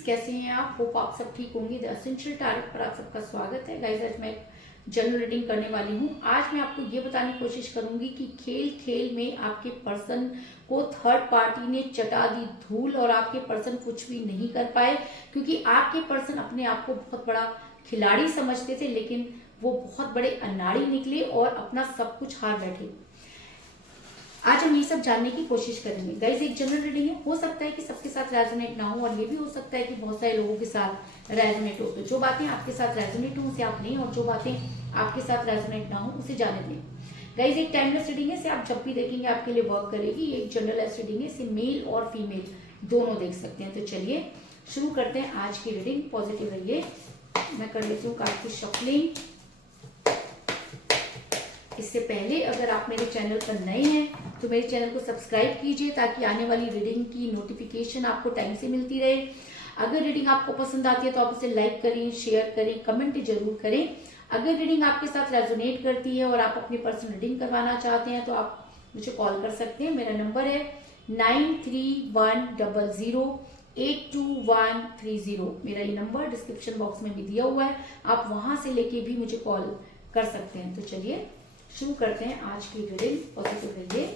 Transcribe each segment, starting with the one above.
Friends, कैसे हैं आप? होप आप सब ठीक होंगे। द एसेंशियल टैरोट पर आप सबका स्वागत है। गाइस, आज मैं जनरल रीडिंग करने वाली हूँ। आज मैं आपको ये बताने की कोशिश करूंगी कि खेल खेल में आपके पर्सन को थर्ड पार्टी ने चटा दी धूल और आपके पर्सन कुछ भी नहीं कर पाए, क्योंकि आपके पर्सन अपने आप को बहुत बड़ा खिलाड़ी समझते थे, लेकिन वो बहुत बड़े अनाड़ी निकले और अपना सब कुछ हार बैठे। आज हम ये सब जानने की कोशिश करेंगे। गाइस, एक जनरल रीडिंग है, हो सकता है कि सबके साथ रेजोनेट ना हो और ये भी हो सकता है कि बहुत सारे लोगों के साथ रेजोनेट हो। तो जो बातें आपके साथ रेजोनेट हो उसे आप नहीं, और जो बातें आपके साथ रेजोनेट ना हो उसे जाने दें। गाइस, एक टाइमलेस रीडिंग है, इसे आप जब भी देखेंगे आपके लिए वर्क करेगी। एक जनरल रीडिंग है, इसे मेल और फीमेल दोनों देख सकते हैं। तो चलिए शुरू करते हैं आज की रीडिंग। पॉजिटिव रहिए। मैं कर लेती हूँ कार्ड की शफलिंग। इससे पहले अगर आप मेरे चैनल पर नए हैं तो मेरे चैनल को सब्सक्राइब कीजिए, ताकि आने वाली रीडिंग की नोटिफिकेशन आपको टाइम से मिलती रहे। अगर रीडिंग आपको पसंद आती है तो आप उसे लाइक करें, शेयर करें, कमेंट जरूर करें। अगर रीडिंग आपके साथ रेजोनेट करती है और आप अपनी पर्सनल रीडिंग करवाना चाहते हैं तो आप मुझे कॉल कर सकते हैं। मेरा नंबर है 9310082130। मेरा ये नंबर डिस्क्रिप्शन बॉक्स में भी दिया हुआ है, आप वहां से लेके भी मुझे कॉल कर सकते हैं। तो चलिए शुरू करते हैं आज की रीडिंग। पॉजिटिव रहिए।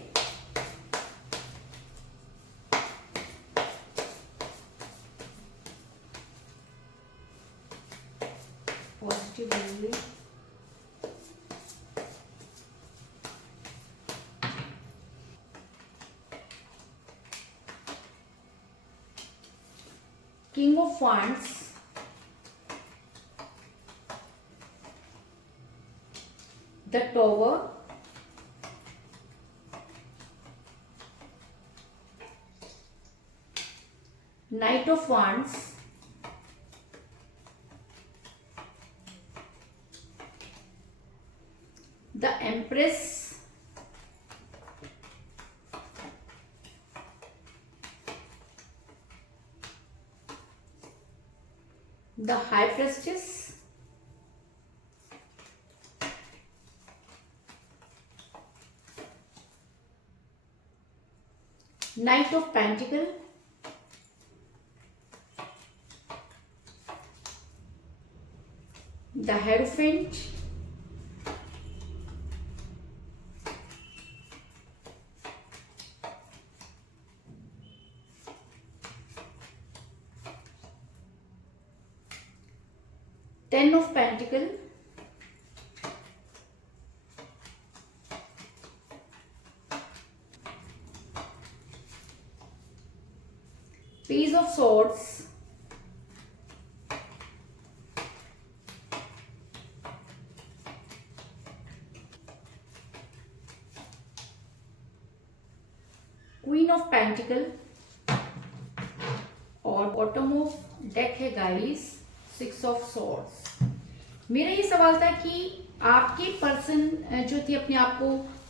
पॉजिटिव रहिए। King of wands, the tower, knight of wands, the empress, the high priestess, Knight of Pentacle, the Hierophant, Ten of Pentacle, Page of Swords, Queen of Pentacle, और बॉटम ऑफ डेक है guys six of swords. मेरा ये सवाल था कि आपके person जो थे अपने आप को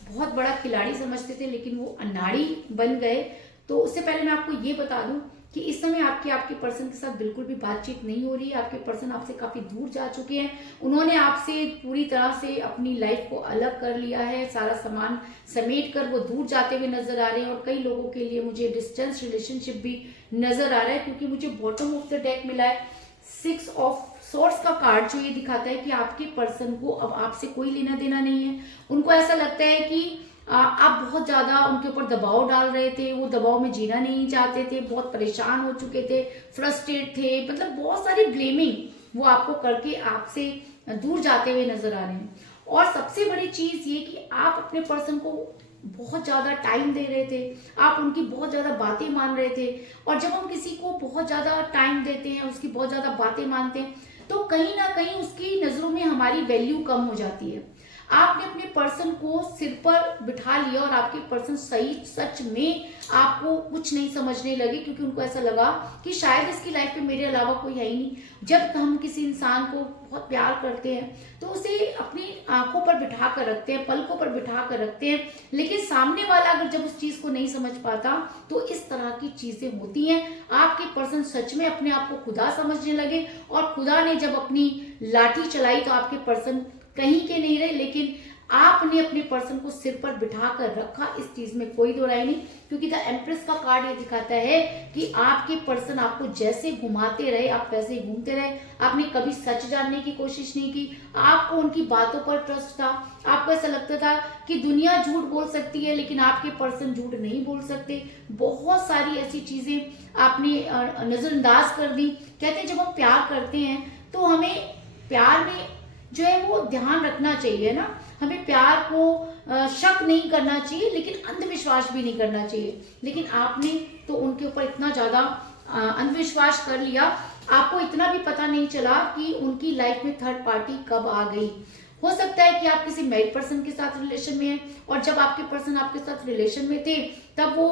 बहुत बड़ा खिलाड़ी समझते थे, लेकिन वो अनाड़ी बन गए। तो उससे पहले मैं आपको ये बता दूं कि इस समय आपके पर्सन के साथ बिल्कुल भी बातचीत नहीं हो रही है। आपके पर्सन आपसे काफी दूर जा चुके हैं। उन्होंने आपसे पूरी तरह से अपनी लाइफ को अलग कर लिया है। सारा सामान समेट कर वो दूर जाते हुए नजर आ रहे हैं, और कई लोगों के लिए मुझे डिस्टेंस रिलेशनशिप भी नजर आ रहा है, क्योंकि मुझे बॉटम ऑफ द डेक मिला है सिक्स ऑफ सोर्स का कार्ड, जो ये दिखाता है कि आपके पर्सन को अब आपसे कोई लेना देना नहीं है। उनको ऐसा लगता है कि आप बहुत ज्यादा उनके ऊपर दबाव डाल रहे थे, वो दबाव में जीना नहीं चाहते थे, बहुत परेशान हो चुके थे, फ्रस्ट्रेट थे, मतलब बहुत सारी ब्लेमिंग वो आपको करके आपसे दूर जाते हुए नजर आ रहे हैं। और सबसे बड़ी चीज ये कि आप अपने पर्सन को बहुत ज्यादा टाइम दे रहे थे, आप उनकी बहुत ज्यादा बातें मान रहे थे। और जब हम किसी को बहुत ज्यादा टाइम देते हैं, उसकी बहुत ज्यादा बातें मानते हैं, तो कहीं ना कहीं उसकी नजरों में हमारी वैल्यू कम हो जाती है। आपने अपने पर्सन को सिर पर बिठा लिया और आपके पर्सन सही सच में आपको कुछ नहीं समझने लगे, क्योंकि उनको ऐसा लगा कि शायद इसकी लाइफ में मेरे अलावा कोई है ही नहीं। जब हम किसी इंसान को बहुत प्यार करते हैं तो उसे अपनी आंखों पर बिठा कर रखते हैं, पलकों पर बिठा कर रखते हैं, लेकिन सामने वाला अगर जब उस चीज को नहीं समझ पाता तो इस तरह की चीजें होती हैं। आपके पर्सन सच में अपने आप को खुदा समझने लगे, और खुदा ने जब अपनी लाठी चलाई तो आपके पर्सन कहीं के नहीं रहे, लेकिन आपने अपने पर्सन को सिर पर बिठा कर रखा, इस चीज में कोई दो राय नहीं। क्योंकि द एम्प्रेस का कार्ड ये दिखाता है कि आपके पर्सन आपको जैसे घुमाते रहे आप वैसे ही घूमते रहे। आपने कभी सच जानने की कोशिश नहीं की, आपको उनकी बातों पर ट्रस्ट था, आपको ऐसा लगता था कि दुनिया झूठ बोल सकती है लेकिन आपके पर्सन झूठ नहीं बोल सकते। बहुत सारी ऐसी चीजें आपने नजरअंदाज कर दी। कहते हैं जब हम प्यार करते हैं तो हमें प्यार में जो है वो ध्यान रखना चाहिए ना, हमें प्यार को शक नहीं करना चाहिए लेकिन अंधविश्वास भी नहीं करना चाहिए। लेकिन आपने तो उनके ऊपर इतना ज्यादा अंधविश्वास कर लिया, आपको इतना भी पता नहीं चला कि उनकी लाइफ में थर्ड पार्टी कब आ गई। हो सकता है कि आप किसी मैरिड पर्सन के साथ रिलेशन में हैं और जब आपके पर्सन आपके साथ रिलेशन में थे तब वो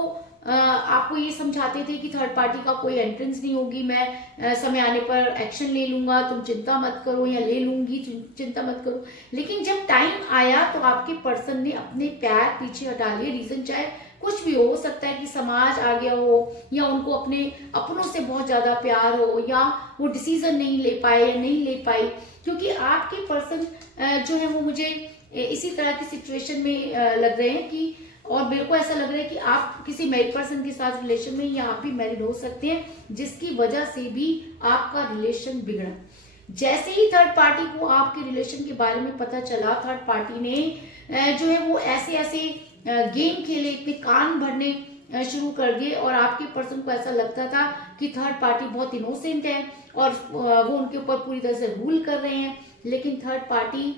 आपको ये समझाते थे कि थर्ड पार्टी का कोई एंट्रेंस नहीं होगी, मैं समय आने पर एक्शन ले लूंगा, तुम चिंता मत करो, या ले लूंगी चिंता मत करो। लेकिन जब टाइम आया तो आपके पर्सन ने अपने पैर पीछे हटा लिए। रीजन चाहे कुछ भी हो सकता है कि समाज आ गया हो या उनको अपने अपनों से बहुत ज्यादा प्यार हो या वो डिसीजन नहीं ले पाए या नहीं ले पाई। क्योंकि आपके पर्सन जो है वो मुझे इसी तरह की सिचुएशन में लग रहे हैं कि, और मेरे को ऐसा लग रहा है कि आप किसी मैरिड पर्सन के साथ रिलेशन में या आप भी मैरिड हो सकते हैं जिसकी वजह से भी आपका रिलेशन बिगड़ा। जैसे ही थर्ड पार्टी को आपके रिलेशन के बारे में पता चला, थर्ड पार्टी ने जो है वो ऐसे ऐसे गेम खेले, इतने कान भरने शुरू कर दिए और आपके पर्सन को ऐसा लगता था कि थर्ड पार्टी बहुत इनोसेंट है और वो उनके ऊपर पूरी तरह से रूल कर रहे हैं। लेकिन थर्ड पार्टी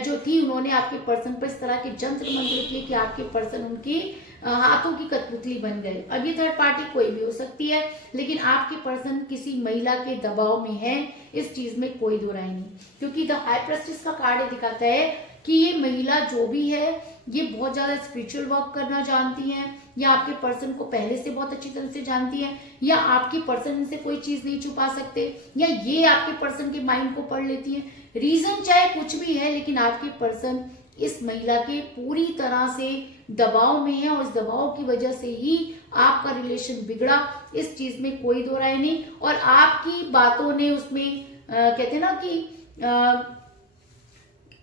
जो थी उन्होंने आपके पर्सन पर इस तरह के जंत्र मंत्र किए कि आपके पर्सन उनकी हाथों की कठपुतली बन गए। अब ये थर्ड पार्टी कोई भी हो सकती है लेकिन आपके पर्सन किसी महिला के दबाव में है, इस चीज में कोई दो राय नहीं। क्योंकि द हाई प्रेस्टिस का कार्ड दिखाता है कि ये महिला जो भी है ये बहुत ज्यादा स्पिरिचुअल वर्क करना जानती है, या आपके पर्सन को पहले से बहुत अच्छी तरह से जानती है, या आपके पर्सन इनसे कोई चीज नहीं छुपा सकते, या ये आपके पर्सन के माइंड को पढ़ लेती है। रीजन चाहे कुछ भी है लेकिन आपके पर्सन इस महिला के पूरी तरह से दबाव में है और इस दबाव की वजह से ही आपका रिलेशन बिगड़ा, इस चीज में कोई दो राय नहीं। और आपकी बातों ने उसमें कहते हैं ना कि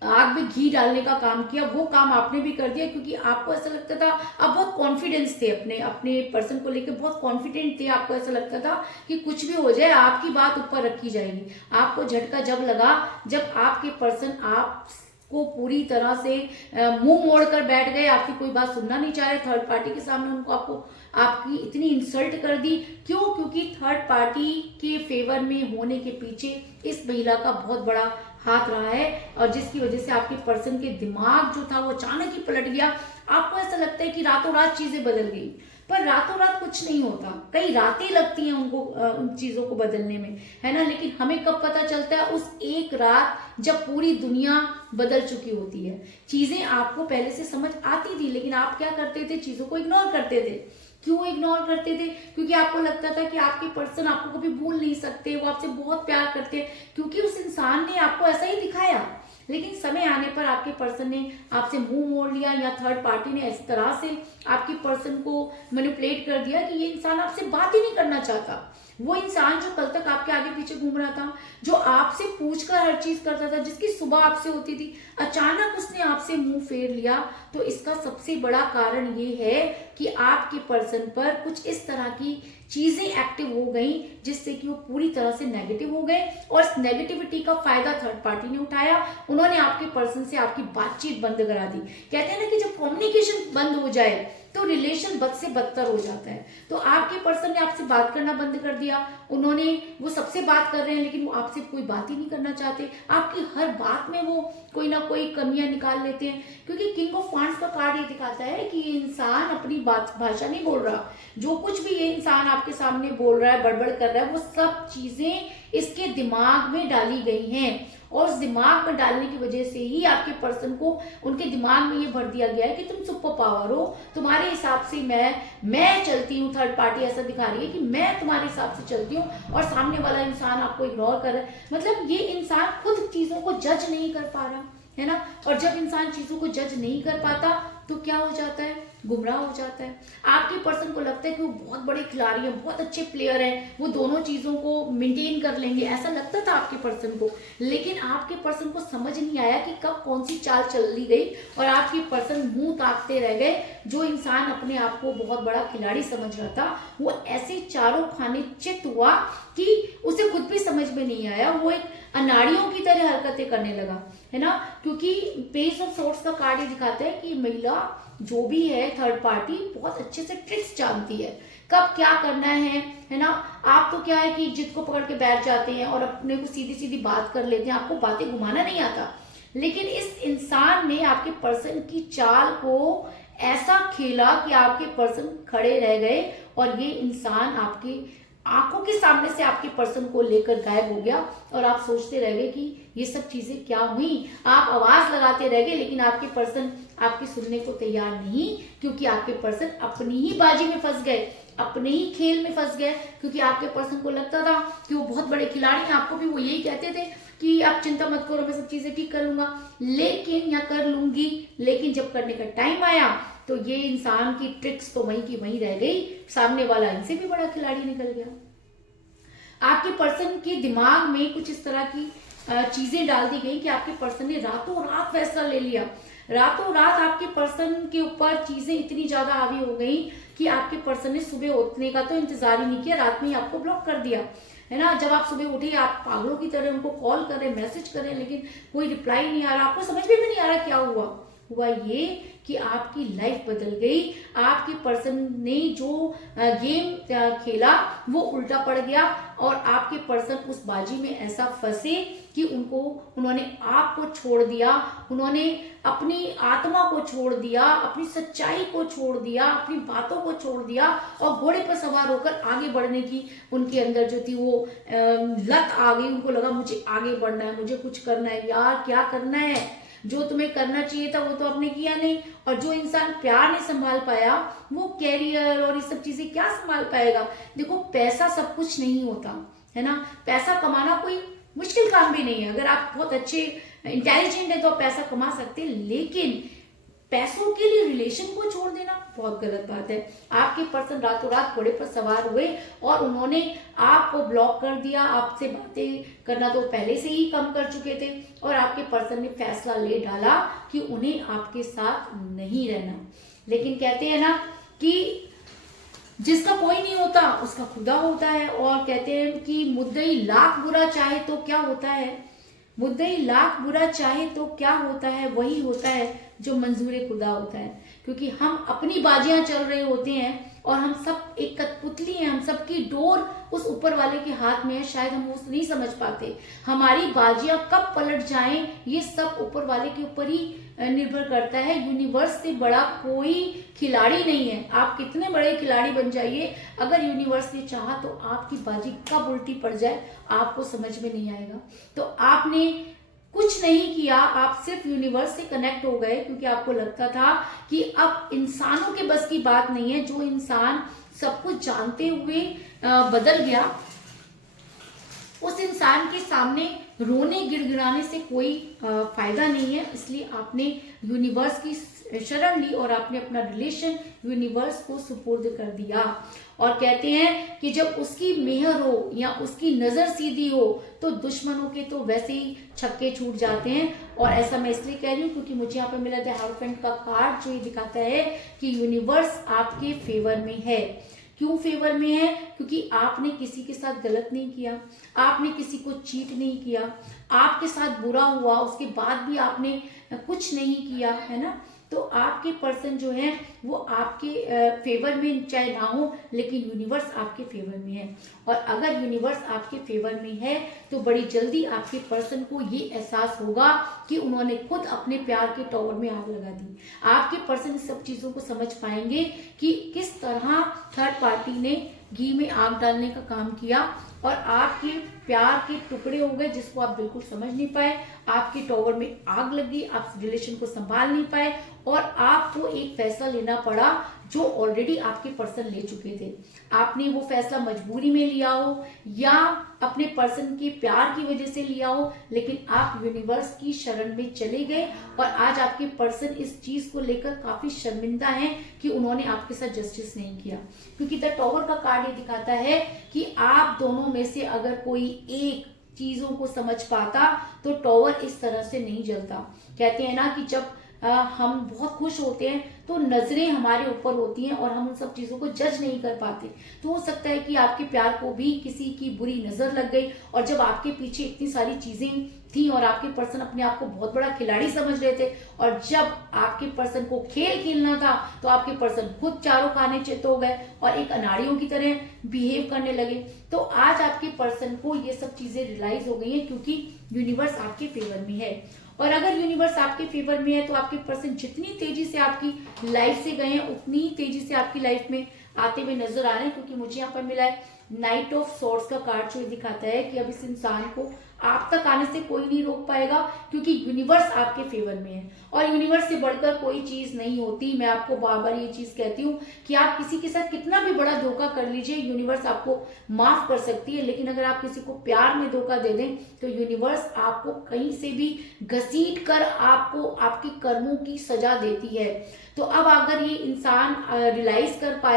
आग में घी डालने का काम किया, वो काम आपने भी कर दिया। क्योंकि आपको ऐसा लगता था, आप बहुत कॉन्फिडेंस थे अपने पर्सन को लेकर, बहुत कॉन्फिडेंट थे, आपको ऐसा लगता था कि कुछ भी हो जाए आपकी बात ऊपर रखी जाएगी। आपको झटका जब लगा जब आपके पर्सन आपको पूरी तरह से मुंह मोड़ कर बैठ गए, आपकी कोई बात सुनना नहीं चाह रहे, थर्ड पार्टी के सामने उनको आपकी इतनी इंसल्ट कर दी। क्यों? क्योंकि थर्ड पार्टी के फेवर में होने के पीछे इस महिला का बहुत बड़ा हाथ रहा है और जिसकी वजह से आपके पर्सन के दिमाग जो था वो अचानक ही पलट गया। आपको ऐसा लगता है कि रातों रात चीजें बदल गई, पर रातों रात कुछ नहीं होता, कई रातें लगती हैं उनको उन चीजों को बदलने में, है ना। लेकिन हमें कब पता चलता है? उस एक रात जब पूरी दुनिया बदल चुकी होती है। चीजें आपको पहले से समझ आती थी लेकिन आप क्या करते थे? चीजों को इग्नोर करते थे। क्यों इग्नोर करते थे? क्योंकि आपको लगता था कि आपके पर्सन आपको कभी भूल नहीं सकते, वो आपसे बहुत प्यार करते हैं, क्योंकि उस इंसान ने आपको ऐसा ही दिखाया। लेकिन समय आने पर आपके पर्सन ने आपसे मुंह मोड़ लिया या थर्ड पार्टी ने इस तरह से आपके पर्सन को मैनिपुलेट कर दिया कि ये इंसान आपसे बात ही नहीं करना चाहता। वो इंसान जो कल तक आपके आगे पीछे घूम रहा था, जो आपसे पूछकर हर चीज करता था, जिसकी सुबह आपसे होती थी, अचानक उसने आपसे मुंह फेर लिया। तो इसका सबसे बड़ा कारण ये है कि आपके पर्सन पर कुछ इस तरह की चीजें एक्टिव हो गई जिससे कि वो पूरी तरह से नेगेटिव हो गए और इस नेगेटिविटी का फायदा थर्ड पार्टी ने उठाया। उन्होंने आपके पर्सन से आपकी बातचीत बंद करा दी। कहते हैं ना कि जब कम्युनिकेशन बंद हो जाए तो रिलेशन बद से बदतर हो जाता है। तो आपके पर्सन ने आपसे बात करना बंद कर दिया। वो सबसे बात कर रहे हैं लेकिन वो आपसे कोई बात ही नहीं करना चाहते। आपकी हर बात में वो कोई ना कोई कमियां निकाल लेते हैं। क्योंकि किंग ऑफ वांड्स का कार्ड ये दिखाता है कि ये इंसान अपनी भाषा नहीं बोल रहा। जो कुछ भी ये इंसान आपके सामने बोल रहा है, बड़बड़ कर रहा है, वो सब चीजें इसके दिमाग में डाली गई हैं और उस दिमाग में डालने की वजह से ही आपके पर्सन को उनके दिमाग में ये भर दिया गया है कि तुम सुपर पावर हो, तुम्हारे हिसाब से मैं चलती हूँ। थर्ड पार्टी ऐसा दिखा रही है कि मैं तुम्हारे हिसाब से चलती हूँ और सामने वाला इंसान आपको इग्नोर कर रहा है। मतलब ये इंसान खुद चीजों को जज नहीं कर पा रहा है ना। और जब इंसान चीजों को जज नहीं कर पाता तो क्या हो जाता है, गुमराह हो जाता है। आपके पर्सन को लगता है कि वो बहुत बड़े खिलाड़ी हैं, बहुत अच्छे प्लेयर हैं, वो दोनों चीजों को मेंटेन कर लेंगे, ऐसा लगता था आपके पर्सन को। लेकिन आपके पर्सन को समझ नहीं आया कि कब कौन सी चाल चल ली गई और आपके पर्सन मुंह ताकते रह गए। जो इंसान अपने आप को बहुत बड़ा खिलाड़ी समझ रहा था, वो ऐसे चारों खाने चित हुआ कि उसे खुद भी समझ में नहीं आया। वो एक अनाड़ियों की तरह हरकतें करने लगा, है ना। क्योंकि पेज ऑफ सोर्स का कार्ड ये दिखाता है कि महिला जो भी है, थर्ड पार्टी, बहुत अच्छे से ट्रिक्स जानती है, कब क्या करना है ना। आप तो क्या है कि जिद को पकड़ के बैठ जाते हैं और अपने को सीधी सीधी बात कर लेते हैं, आपको बातें घुमाना नहीं आता। लेकिन इस इंसान ने आपके पर्सन की चाल को ऐसा खेला कि आपके पर्सन खड़े रह गए और ये इंसान आपकी आंखों के सामने से आपके पर्सन को लेकर गायब हो गया और आप सोचते रह गए कि ये सब चीजें क्या हुई। आप आवाज लगाते रह गए लेकिन आपके पर्सन आपकी सुनने को तैयार नहीं, क्योंकि आपके पर्सन अपनी ही बाजी में फंस गए, अपने ही खेल में फंस गए। क्योंकि आपके पर्सन को लगता था कि वो बहुत बड़े खिलाड़ी हैं, आपको भी वो यही कहते थे कि आप चिंता मत करो, मैं सब चीजें ठीक कर लूंगा, लेकिन या कर लूंगी। लेकिन जब करने का टाइम आया तो ये इंसान की ट्रिक्स तो वहीं की वहीं रह गई, सामने वाला इनसे भी बड़ा खिलाड़ी निकल गया। आपके पर्सन के दिमाग में कुछ इस तरह की चीजें डाल दी गई कि आपके पर्सन ने रातों रात फैसला ले लिया। रातों रात आपके पर्सन के ऊपर चीजें इतनी ज्यादा हावी हो गई कि आपके पर्सन ने सुबह उठने का तो इंतजार ही नहीं किया, रात में ही आपको ब्लॉक कर दिया, है ना। जब आप सुबह उठे, आप पागलों की तरह उनको कॉल कर रहे, मैसेज कर रहे, लेकिन कोई रिप्लाई नहीं आ रहा। आपको समझ में भी नहीं आ रहा क्या हुआ ये कि आपकी लाइफ बदल गई। आपके पर्सन ने जो गेम खेला वो उल्टा पड़ गया और आपके पर्सन उस बाजी में ऐसा फंसे कि उन्होंने आपको छोड़ दिया, उन्होंने अपनी आत्मा को छोड़ दिया, अपनी सच्चाई को छोड़ दिया, अपनी बातों को छोड़ दिया और घोड़े पर सवार होकर आगे बढ़ने की उनके अंदर जो थी वो लत आ गई। उनको लगा मुझे आगे बढ़ना है, मुझे कुछ करना है। यार क्या करना है, जो तुम्हें करना चाहिए था वो तो आपने किया नहीं। और जो इंसान प्यार नहीं संभाल पाया वो कैरियर और ये सब चीजें क्या संभाल पाएगा। देखो, पैसा सब कुछ नहीं होता, है ना। पैसा कमाना कोई मुश्किल काम भी नहीं है। अगर आप बहुत अच्छे इंटेलिजेंट है तो आप पैसा कमा सकते हैं, लेकिन पैसों के लिए रिलेशन को छोड़ देना बहुत गलत बात है। आपके पर्सन रातों रात घोड़े पर सवार हुए और उन्होंने आपको ब्लॉक कर दिया। आपसे बातें करना तो पहले से ही कम कर चुके थे और आपके पर्सन ने फैसला ले डाला कि उन्हें आपके साथ नहीं रहना। लेकिन कहते हैं ना कि जिसका कोई नहीं होता उसका खुदा होता है। और कहते हैं कि मुद्दई लाख बुरा चाहे तो क्या होता है, मुद्दई लाख बुरा चाहे तो क्या होता है, वही होता है जो मंजूर खुदा होता है। क्योंकि हम अपनी बाजियां चल रहे होते हैं और हम सब एक कठपुतली हैं, हम सबकी डोर उस ऊपर वाले के हाथ में है। शायद हम वो नहीं समझ पाते, हमारी बाजियां कब पलट जाएं ये सब ऊपर वाले के ऊपर ही निर्भर करता है। यूनिवर्स से बड़ा कोई खिलाड़ी नहीं है। आप कितने बड़े खिलाड़ी बन जाइए, अगर यूनिवर्स ने चाहा तो आपकी बाजी कब उल्टी पड़ जाए आपको समझ में नहीं आएगा। तो आपने कुछ नहीं किया, आप सिर्फ यूनिवर्स से कनेक्ट हो गए क्योंकि आपको लगता था कि अब इंसानों के बस की बात नहीं है। जो इंसान सब कुछ जानते हुए बदल गया, उस इंसान के सामने रोने गिड़गिड़ाने से कोई फायदा नहीं है। इसलिए आपने यूनिवर्स की शरण ली और आपने अपना रिलेशन यूनिवर्स को सुपुर्द कर दिया। और कहते हैं कि जब उसकी मेहर हो या उसकी नजर सीधी हो तो दुश्मनों के तो वैसे ही छक्के छूट जाते हैं। और ऐसा मैं इसलिए कह रही हूँ क्योंकि मुझे यहाँ पे मिला द हाउसफ्रेंड का कार्ड जो ये दिखाता है कि यूनिवर्स आपके फेवर में है। क्यों फेवर में है? क्योंकि आपने किसी के साथ गलत नहीं किया, आपने किसी को चीट नहीं किया, आपके साथ बुरा हुआ उसके बाद भी आपने कुछ नहीं किया, है ना। तो आपके पर्सन जो है वो आपके फेवर में चाहे ना हो, लेकिन यूनिवर्स आपके फेवर में है। और अगर यूनिवर्स आपके फेवर में है तो बड़ी जल्दी आपके पर्सन को ये एहसास होगा कि उन्होंने खुद अपने प्यार के टॉवर में आग लगा दी। आपके पर्सन इस सब चीजों को समझ पाएंगे कि किस तरह थर्ड पार्टी ने घी में आग डालने का काम किया और आपके प्यार के टुकड़े हो गए जिसको आप बिल्कुल समझ नहीं पाए, आपके टॉवर में आग लगी, आप रिलेशन को संभाल नहीं पाए और आपको एक फैसला लेना पड़ा जो ऑलरेडी आपके पर्सन ले चुके थे। आपने वो फैसला मजबूरी में लिया हो या अपने पर्सन के प्यार की वजह से लिया हो, लेकिन आप यूनिवर्स की शरण में चले गए और आज आपके पर्सन इस चीज को लेकर काफी शर्मिंदा हैं कि उन्होंने आपके साथ जस्टिस नहीं किया। क्योंकि द टॉवर का कार्ड ये दिखाता है कि आप दोनों में से अगर कोई एक चीजों को समझ पाता तो टॉवर इस तरह से नहीं जलता। कहते हैं ना कि जब हम बहुत खुश होते हैं तो नजरें हमारे ऊपर होती हैं और हम उन सब चीजों को जज नहीं कर पाते। तो हो सकता है कि आपके प्यार को भी किसी की बुरी नजर लग गई और जब आपके पीछे इतनी सारी चीजें थी और आपके पर्सन अपने आप को बहुत बड़ा खिलाड़ी समझ रहे थे और जब आपके पर्सन को खेल खेलना था तो आपके पर्सन खुद चारों खाने चित हो गए और एक अनाड़ियों की तरह बिहेव करने लगे। तो आज आपके पर्सन को ये सब चीजें रियलाइज हो गई हैं क्योंकि यूनिवर्स आपके फेवर में है। और अगर यूनिवर्स आपके फेवर में है तो आपके पर्सन जितनी तेजी से आपकी लाइफ से गए हैं उतनी तेजी से आपकी लाइफ में आते हुए नजर आ रहे हैं। क्योंकि मुझे यहाँ पर मिला है नाइट ऑफ सॉर्ड्स का कार्ड जो दिखाता है कि अब इस इंसान को आप तक आने से कोई नहीं रोक पाएगा क्योंकि यूनिवर्स आपके फेवर में है और यूनिवर्स से बढ़कर कोई चीज नहीं होती। मैं आपको बार बार ये चीज कहती हूँ कि आप किसी के साथ कितना भी बड़ा धोखा कर लीजिए, यूनिवर्स आपको माफ कर सकती है, लेकिन अगर आप किसी को प्यार में धोखा दे दें तो यूनिवर्स आपको कहीं से भी घसीट कर आपको आपके कर्मों की सजा देती है। तो अब अगर ये इंसान रियलाइज कर पा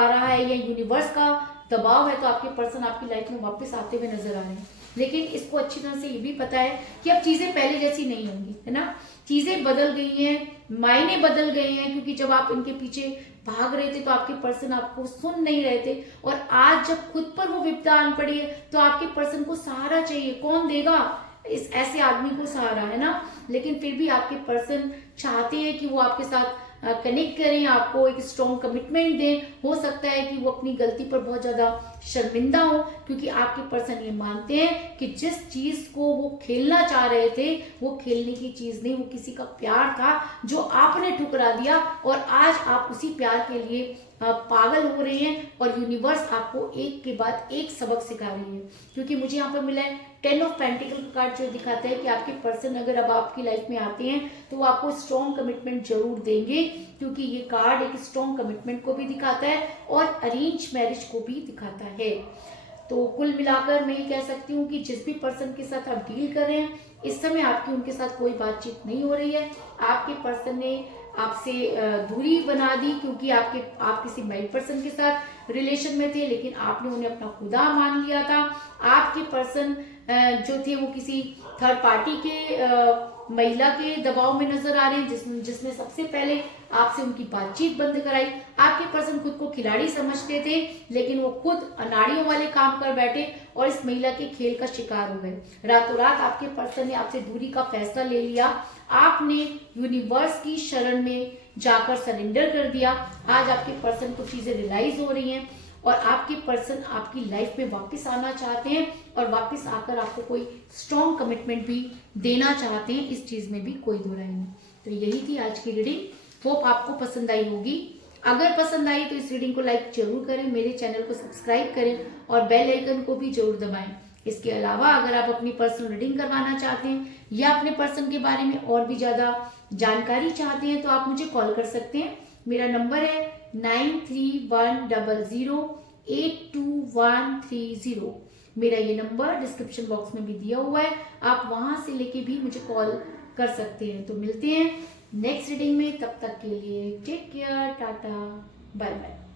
रहा है या यूनिवर्स का दबाव है तो आपके पर्सन आपकी लाइफ में वापस आते हुए नजर आ रहे हैं। लेकिन इसको अच्छी तरह से ये भी पता है कि अब चीजें पहले जैसी नहीं होंगी, है ना। चीजें बदल गई हैं, मायने बदल गए हैं क्योंकि जब आप इनके पीछे भाग रहे थे तो आपके पर्सन आपको सुन नहीं रहे थे और आज जब खुद पर वो विपदा आन पड़ी है तो आपके पर्सन को सहारा चाहिए। कौन देगा इस ऐसे आदमी को सहारा, है ना। लेकिन फिर भी आपके पर्सन चाहते हैं कि वो आपके साथ कनेक्ट करें, आपको एक स्ट्रॉन्ग कमिटमेंट दें। हो सकता है कि वो अपनी गलती पर बहुत ज्यादा शर्मिंदा हो क्योंकि आपके पर्सन ये मानते हैं कि जिस चीज को वो खेलना चाह रहे थे वो खेलने की चीज नहीं, वो किसी का प्यार था जो आपने ठुकरा दिया और आज आप उसी प्यार के लिए पागल हो रहे हैं और यूनिवर्स आपको एक के बाद एक सबक सिखा रही है। क्योंकि मुझे यहाँ पर मिला है 10 ऑफ पेंटिकल का कार्ड जो दिखाता है कि आपके पर्सन अगर अब आपकी लाइफ में आते हैं तो वो आपको स्ट्रॉन्ग कमिटमेंट जरूर देंगे क्योंकि ये कार्ड एक स्ट्रॉन्ग कमिटमेंट को भी दिखाता है और अरेंज मैरिज को भी दिखाता है। तो कुल मिलाकर मैं ये कह सकती हूँ कि जिस भी पर्सन के साथ आप डील कर रहे हैं इस समय आपकी उनके साथ कोई बातचीत नहीं हो रही है। आपके पर्सन ने आपसे दूरी बना दी क्योंकि आप किसी मैरिड पर्सन के साथ रिलेशन में थे लेकिन आपने उन्हें अपना खुदा मान लिया था। आपके पर्सन जो थे वो किसी थर्ड पार्टी के महिला के दबाव में नजर आ रहे हैं जिसने सबसे पहले आपसे उनकी बातचीत बंद कराई। आपके पर्सन खुद को खिलाड़ी समझते थे लेकिन वो खुद अनाड़ियों वाले काम कर बैठे और इस महिला के खेल का शिकार हो गए। रातों रात आपके पर्सन ने आपसे दूरी का फैसला ले लिया। आपने यूनिवर्स की शरण में जाकर सरेंडर कर दिया। आज आपके पर्सन को चीजें रियलाइज हो रही हैं और आपके पर्सन आपकी लाइफ में वापस आना चाहते हैं और वापस आकर आपको कोई स्ट्रॉन्ग कमिटमेंट भी देना चाहते हैं। इस चीज में भी कोई दो राय नहीं। तो यही थी आज की रीडिंग। होप आपको पसंद आई होगी। अगर पसंद आई तो इस रीडिंग को लाइक जरूर करें, मेरे चैनल को सब्सक्राइब करें और बेल आइकन को भी जरूर दबाएं। इसके अलावा अगर आप अपनी पर्सनल रीडिंग करवाना चाहते हैं या अपने पर्सन के बारे में और भी ज्यादा जानकारी चाहते हैं तो आप मुझे कॉल कर सकते हैं। मेरा नंबर है 9310082130। मेरा ये नंबर डिस्क्रिप्शन बॉक्स में भी दिया हुआ है, आप वहां से लेके भी मुझे कॉल कर सकते हैं। तो मिलते हैं नेक्स्ट रीडिंग में, तब तक के लिए take care, tata, bye bye.